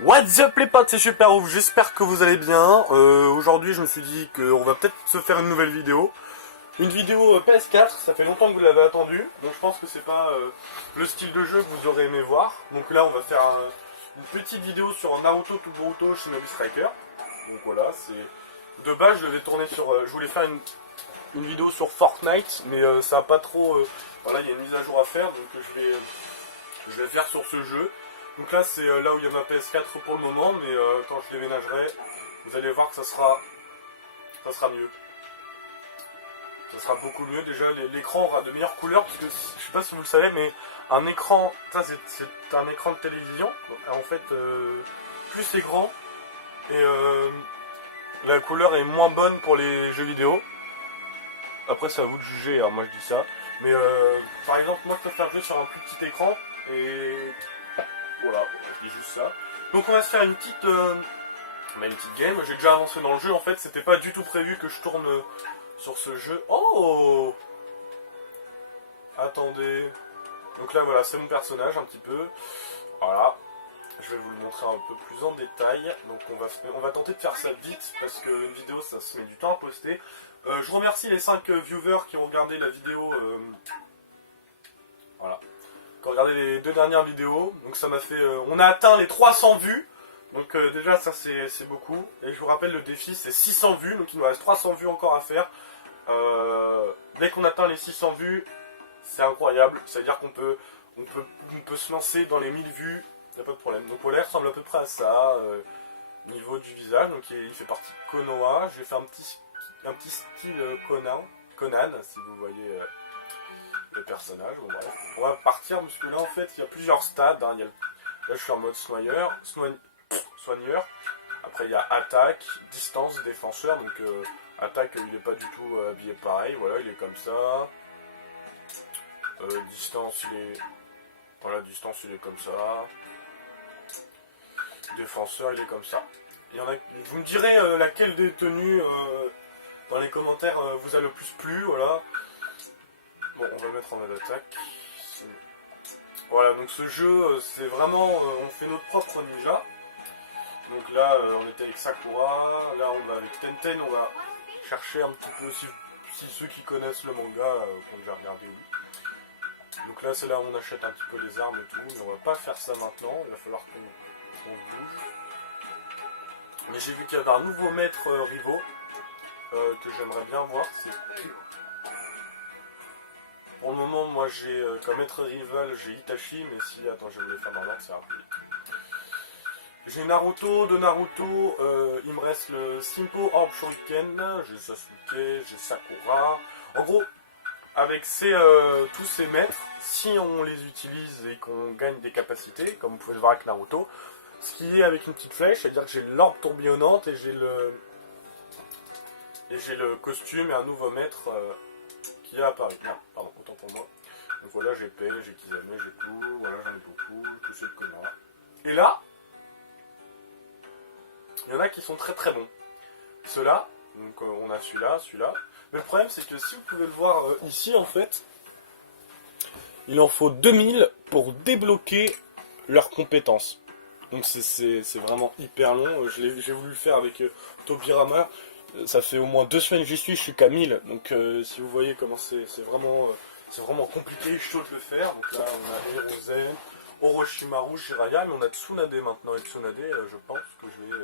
What's up les potes, c'est Super Ouf, j'espère que vous allez bien. Aujourd'hui je me suis dit qu'on va peut-être se faire une nouvelle vidéo. Une vidéo PS4, ça fait longtemps que vous l'avez attendu. Donc je pense que c'est pas le style de jeu que vous aurez aimé voir. Donc là on va faire une petite vidéo sur Naruto to Boruto Shinobi Striker. Donc voilà, c'est... De base je devais tourner sur... je voulais faire une vidéo sur Fortnite, mais ça a pas trop... voilà, il y a une mise à jour à faire, donc je vais faire sur ce jeu. Donc là c'est là où il y a ma PS4 pour le moment, mais quand je déménagerai, vous allez voir que ça sera mieux. Ça sera beaucoup mieux. Déjà l'écran aura de meilleures couleurs, parce que je sais pas si vous le savez, mais un écran, ça c'est un écran de télévision. Donc, en fait, plus c'est grand, et la couleur est moins bonne pour les jeux vidéo. Après c'est à vous de juger, alors moi je dis ça. Mais par exemple moi je préfère jouer sur un plus petit écran, et voilà, je dis juste ça. Donc on va se faire une petite game. J'ai déjà avancé dans le jeu, en fait c'était pas du tout prévu que je tourne sur ce jeu. Oh, attendez. Donc là voilà, c'est mon personnage un petit peu. Voilà, je vais vous le montrer un peu plus en détail. Donc on va tenter de faire ça vite, parce qu'une vidéo ça se met du temps à poster. Je remercie les 5 viewers qui ont regardé la vidéo. Voilà. Qui ont regardé les 2 dernières vidéos. Donc ça m'a fait... on a atteint les 300 vues. Donc déjà ça c'est beaucoup. Et je vous rappelle, le défi c'est 600 vues. Donc il nous reste 300 vues encore à faire. Dès qu'on atteint les 600 vues, c'est incroyable. C'est-à-dire on peut se lancer dans les 1000 vues. Il n'y a pas de problème. Donc Polaire ressemble à peu près à ça. Niveau du visage. Donc il fait partie de Konoha. Je vais faire un petit style Conan, si vous voyez le personnage. Bon, bref. On va partir, parce que là en fait il y a plusieurs stades. Hein. Là je suis en mode soigneur. Après il y a attaque, distance, défenseur. Donc attaque, il n'est pas du tout habillé pareil. Voilà, il est comme ça. Distance, il est... Voilà, distance, il est comme ça. Défenseur, il est comme ça. Il y en a... Vous me direz laquelle des tenues dans les commentaires vous a le plus plu. Voilà. Bon, on va le mettre en mode attaque. Voilà, donc ce jeu, c'est vraiment... on fait notre propre ninja. Donc là, on était avec Sakura. Là, on va avec Tenten. On va chercher un petit peu, si ceux qui connaissent le manga, qu'on déjà regardé, oui. Donc là, c'est là où on achète un petit peu les armes et tout. Mais on va pas faire ça maintenant. Il va falloir qu'on se bouge. Mais j'ai vu qu'il y avait un nouveau maître rivaux que j'aimerais bien voir. C'est... Pour le moment, moi j'ai comme maître rival, j'ai Itachi, mais si, attends, je vais vous les faire dans l'ordre, c'est rapide. J'ai Naruto, de Naruto, il me reste le Simpo Orb Shuriken, j'ai Sasuke, j'ai Sakura. En gros, avec tous ces maîtres, si on les utilise et qu'on gagne des capacités, comme vous pouvez le voir avec Naruto, ce qui est avec une petite flèche, c'est-à-dire que j'ai l'orbe tourbillonnante et j'ai le costume et un nouveau maître qui est apparu. Non, pardon, autant pour moi. Donc voilà, j'ai Pain, j'ai Kizame, j'ai tout, voilà, j'en ai beaucoup, tous ceux de Konoha. Et là, il y en a qui sont très très bons. Ceux-là, donc on a celui-là. Mais le problème c'est que si vous pouvez le voir ici en fait, il en faut 2000 pour débloquer leurs compétences. Donc c'est vraiment hyper long. J'ai voulu le faire avec Tobirama. Ça fait au moins 2 semaines que j'y suis, je suis qu'à 1000. Donc si vous voyez comment c'est vraiment compliqué, chaud de le faire. Donc là on a Hirozen, Orochimaru, Jiraiya, mais on a Tsunade maintenant. Et Tsunade, je pense que je vais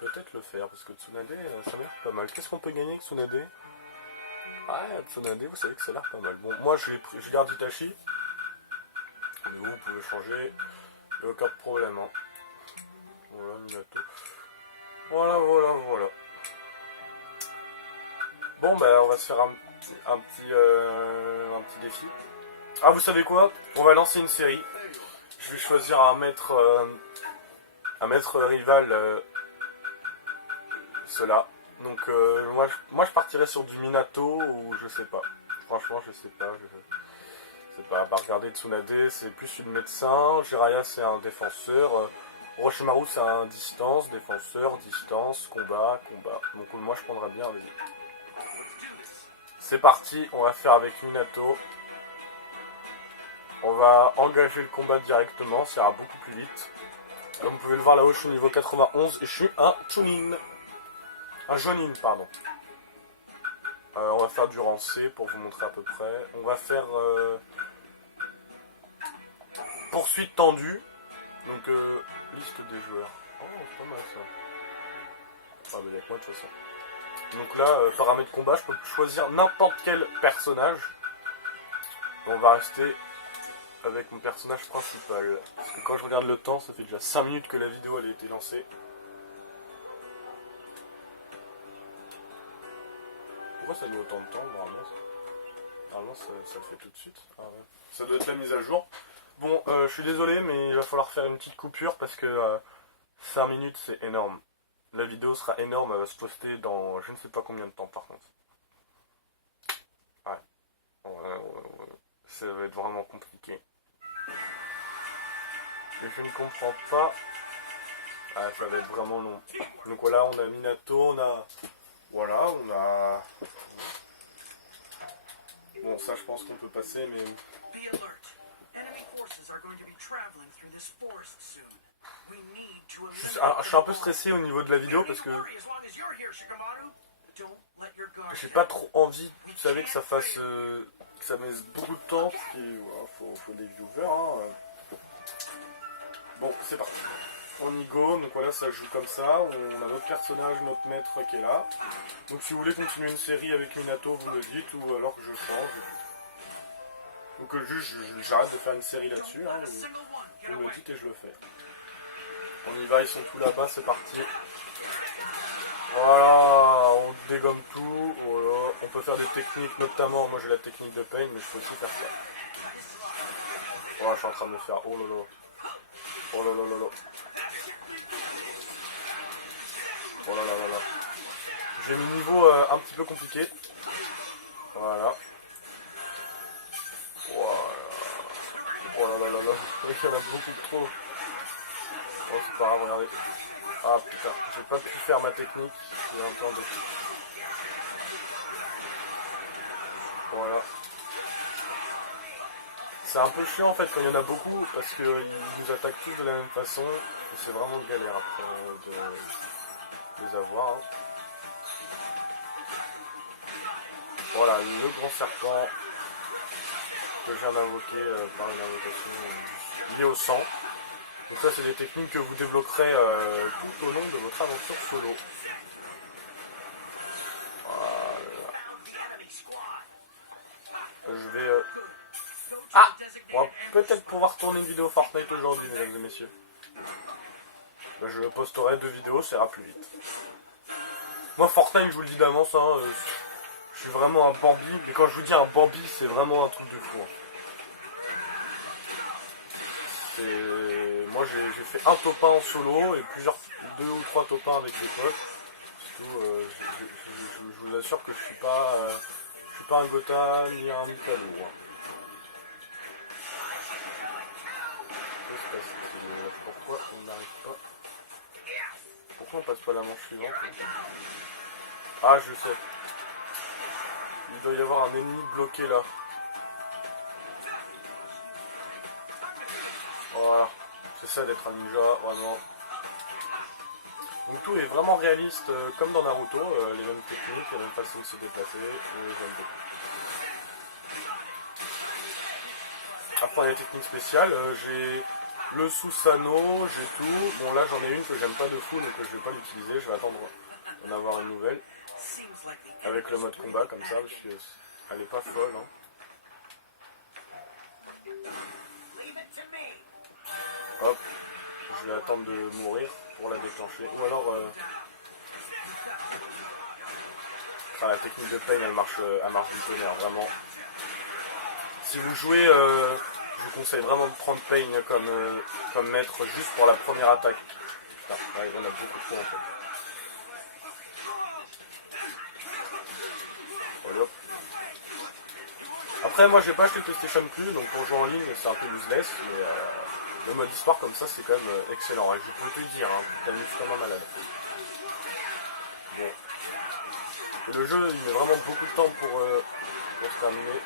peut-être le faire, parce que Tsunade, ça a l'air pas mal. Qu'est-ce qu'on peut gagner avec Tsunade? Ah, Tsunade, vous savez que ça a l'air pas mal. Bon, moi je garde Itachi. Vous pouvez changer, il n'y a aucun problème. Hein. Voilà, Minato. Voilà. Bon, bah on va se faire un petit défi. Ah, vous savez quoi? On va lancer une série. Je vais choisir un maître rival, cela. Donc moi je partirais sur du Minato ou je sais pas. Franchement, je sais pas. C'est pas, à regarder Tsunade, c'est plus une médecin. Jiraiya, c'est un défenseur. Orochimaru, c'est un distance, défenseur, distance, combat. Donc moi je prendrais bien, vas-y. C'est parti, on va faire avec Minato. On va engager le combat directement, ça ira beaucoup plus vite. Comme vous pouvez le voir là-haut, je suis niveau 91 et je suis un Chunin. Un Jonin, pardon. On va faire du rang C pour vous montrer à peu près. On va faire poursuite tendue. Donc liste des joueurs. Oh, c'est pas mal ça. Ah mais avec moi de toute façon. Donc là, paramètres combat, je peux choisir n'importe quel personnage. On va rester avec mon personnage principal. Parce que quand je regarde le temps, ça fait déjà 5 minutes que la vidéo elle a été lancée. Pourquoi ça met autant de temps normalement ça le fait tout de suite. Ah ouais. Ça doit être la mise à jour. Bon, je suis désolé, mais il va falloir faire une petite coupure parce que 5 minutes c'est énorme. La vidéo sera énorme, elle va se poster dans je ne sais pas combien de temps par contre. Ouais. Ça va être vraiment compliqué. Et je ne comprends pas. Ah, ça va être vraiment long. Donc voilà, on a Minato, on a... Voilà, on a... Bon, ça je pense qu'on peut passer, mais... Je suis un peu stressé au niveau de la vidéo parce que... J'ai pas trop envie, vous savez, que ça fasse... que ça mette beaucoup de temps, parce qu'il faut des viewers, hein. Bon, c'est parti. On y go, donc voilà, ça joue comme ça. On a notre personnage, notre maître qui est là. Donc si vous voulez continuer une série avec Minato, vous me le dites, ou alors que je change. Donc juste, j'arrête de faire une série là-dessus, hein, vous me le dites et je le fais. On y va, ils sont tous là-bas, c'est parti. Voilà, on dégomme tout, voilà. On peut faire des techniques, notamment, moi j'ai la technique de Pain, mais je peux aussi faire ça. Voilà, je suis en train de me faire, oh lolo. Oh là là là là. Oh là là là là. J'ai mis niveau un petit peu compliqué. Voilà. Voilà. Oh là là là là. Oui, il y en a beaucoup trop. Oh, c'est pas grave, regardez. Ah putain, j'ai pas pu faire ma technique. J'ai un temps de... Voilà. C'est un peu chiant en fait quand il y en a beaucoup parce qu'ils nous attaquent tous de la même façon et c'est vraiment galère après de les avoir. Hein. Voilà, le grand serpent que je viens d'invoquer par une invocation liée au sang. Donc ça c'est des techniques que vous développerez tout au long de votre aventure solo. Voilà. Je vais... Ah, on va peut-être pouvoir tourner une vidéo Fortnite aujourd'hui, mesdames et messieurs. Je posterai 2 vidéos, ça ira plus vite. Moi, Fortnite, je vous le dis d'avance, hein, je suis vraiment un Bambi. Mais quand je vous dis un Bambi, c'est vraiment un truc de fou. Hein. Moi, j'ai fait un top 1 en solo et 2 ou 3 top 1 avec des potes. Surtout, je vous assure que je suis pas un Gotha ni un Mikado. Hein. Pourquoi on n'arrive pas? Pourquoi on passe pas la manche suivante? Ah, je sais. Il doit y avoir un ennemi bloqué là. Voilà. C'est ça d'être un ninja, vraiment. Donc tout est vraiment réaliste, comme dans Naruto. Les mêmes techniques, les mêmes façons de se déplacer. J'aime beaucoup. Après, il y a des techniques spéciales. J'ai... Le Susanoo, j'ai tout. Bon là j'en ai une que j'aime pas de fou donc je vais pas l'utiliser, je vais attendre d'en avoir une nouvelle. Avec le mode combat comme ça, parce qu'elle est pas folle. Hein. Hop, je vais attendre de mourir pour la déclencher. Ou alors... la technique de Pain elle marche du tonnerre, vraiment. Si vous jouez... je vous conseille vraiment de prendre Pain comme maître juste pour la première attaque. Putain, ouais, il y en a beaucoup trop en fait. Voilà. Après, moi j'ai pas acheté le PlayStation Plus, donc pour jouer en ligne c'est un peu useless, mais le mode histoire comme ça c'est quand même excellent. Hein. Je peux te le dire, hein, t'amuses comme un malade. Bon. Et le jeu il met vraiment beaucoup de temps pour se terminer.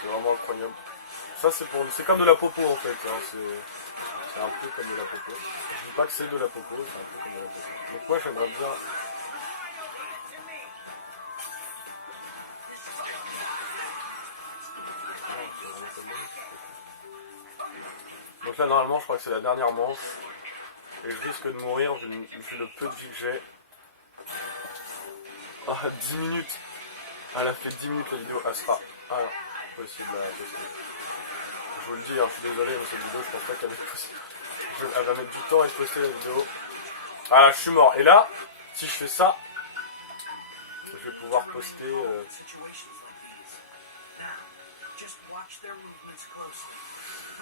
C'est vraiment incroyable. Ça c'est comme de la popo en fait, hein. C'est un peu comme de la popo. Je dis pas que c'est de la popo, c'est un peu comme de la popo. Donc moi j'aimerais bien... Donc là normalement je crois que c'est la dernière manche. Et je risque de mourir vu le peu de vie que j'ai. Ah, 10 minutes. Ah, elle a fait 10 minutes la vidéo. Elle sera impossible à poster. Je vous le dis, hein, je suis désolé, mais cette vidéo, je pense pas qu'elle va être possible. Elle va mettre du temps à poster la vidéo. Ah là, je suis mort. Et là, si je fais ça, je vais pouvoir poster...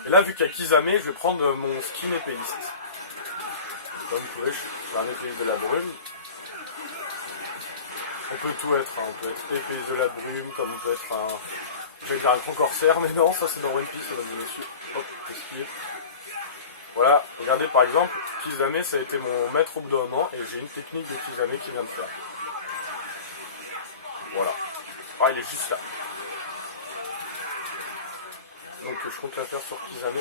Et là, vu qu'il y a Kisame, je vais prendre mon skin épéiste. Comme vous pouvez, je suis un épéiste de la brume. On peut tout être, hein. On peut être épéiste de la brume, comme on peut être un... Je vais dire un grand corsaire, mais non, ça c'est dans One Piece, mesdames et messieurs. Hop, esquive. Voilà, regardez par exemple, Kisame, ça a été mon maître au bout d'un moment, et j'ai une technique de Kisame qui vient de faire. Voilà. Ah, il est juste là. Donc je compte la faire sur Kisame.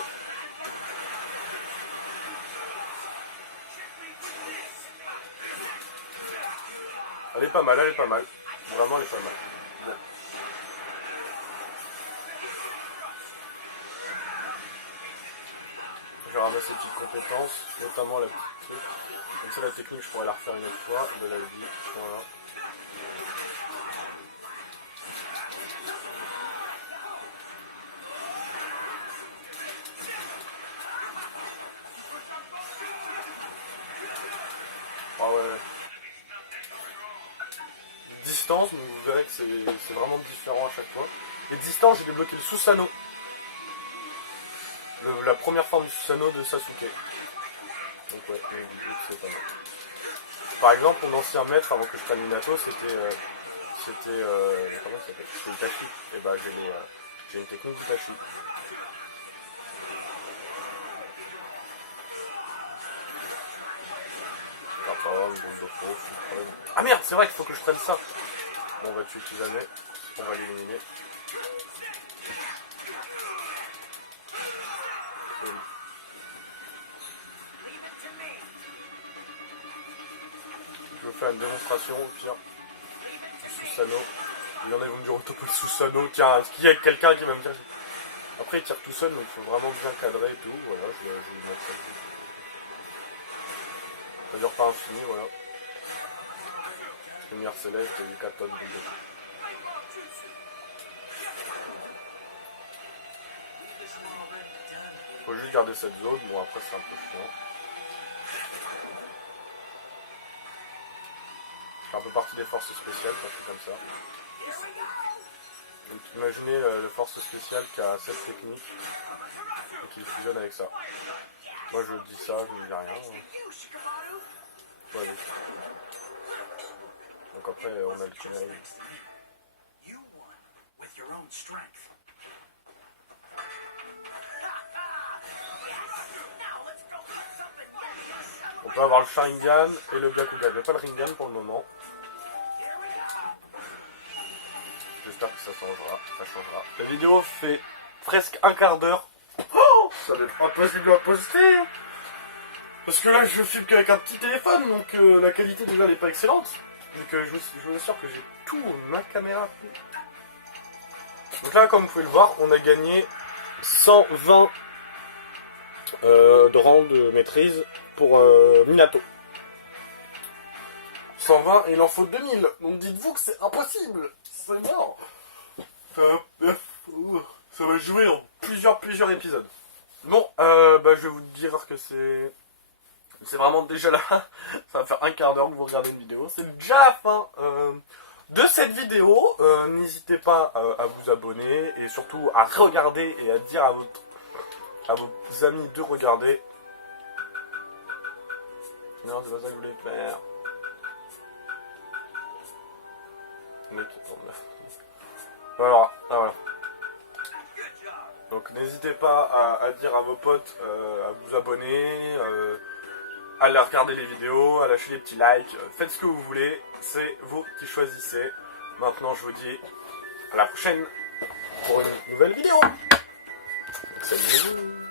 Elle est pas mal, elle est pas mal. Vraiment, elle est pas mal. Bon. Je vais ramasser des petites compétences, notamment la petite truc. Donc c'est la technique, je pourrais la refaire une autre fois, de la vie. Voilà. Ah ouais. Distance, donc vous verrez que c'est vraiment différent à chaque fois. Et distance, j'ai débloqué le Susanoo. La première forme du Susanoo de Sasuke. Donc ouais, c'est pas mal. Par exemple, mon ancien maître, avant que je prenne Minato, c'était comment ça s'appelle ? C'était Itachi. Et bah j'ai une technique d'Itachi. Ah merde, c'est vrai qu'il faut que je prenne ça. Bon, on va tuer Kisame, on va l'éliminer. Je vais faire une démonstration au pire. Susanoo. Il y en a qui vont me dire, oh, t'as pas le Susanoo, tiens, est-ce qu'il y a quelqu'un qui va me dire. Après, il tire tout seul, donc il faut vraiment bien cadrer et tout. Voilà, je vais mettre ça. Ça dure pas infini, voilà. Lumière céleste et du 4 tonnes de deux. Faut juste garder cette zone, bon après c'est un peu chiant. Je fais un peu partie des forces spéciales, un truc comme ça. Donc imaginez le force spéciale qui a cette technique et qui fusionne avec ça. Moi je dis ça, je ne dis rien. Ouais, oui. Donc après on a le tunnel. On peut avoir le Sharingan et le Byakugan, mais pas le Rinnegan pour le moment. J'espère que ça changera, La vidéo fait presque un quart d'heure. Oh, ça va être impossible à poster. Parce que là je filme qu'avec un petit téléphone, donc la qualité déjà n'est pas excellente. Donc je vous assure que j'ai tout, ma caméra. Donc là comme vous pouvez le voir, on a gagné 120 de rang de maîtrise pour Minato. 120 et il en faut 2000. Donc dites-vous que c'est impossible. C'est mort. Ça va jouer en plusieurs épisodes. Bon, je vais vous dire que c'est vraiment déjà là. Ça va faire un quart d'heure que vous regardez une vidéo. C'est déjà la fin de cette vidéo. N'hésitez pas à vous abonner et surtout à regarder et à dire à vos amis de regarder. Non, c'est pas ça que je voulais faire. Voilà. Donc n'hésitez pas à dire à vos potes à vous abonner, à aller regarder les vidéos, à lâcher les petits likes, faites ce que vous voulez, c'est vous qui choisissez. Maintenant je vous dis à la prochaine pour une nouvelle vidéo. Salut.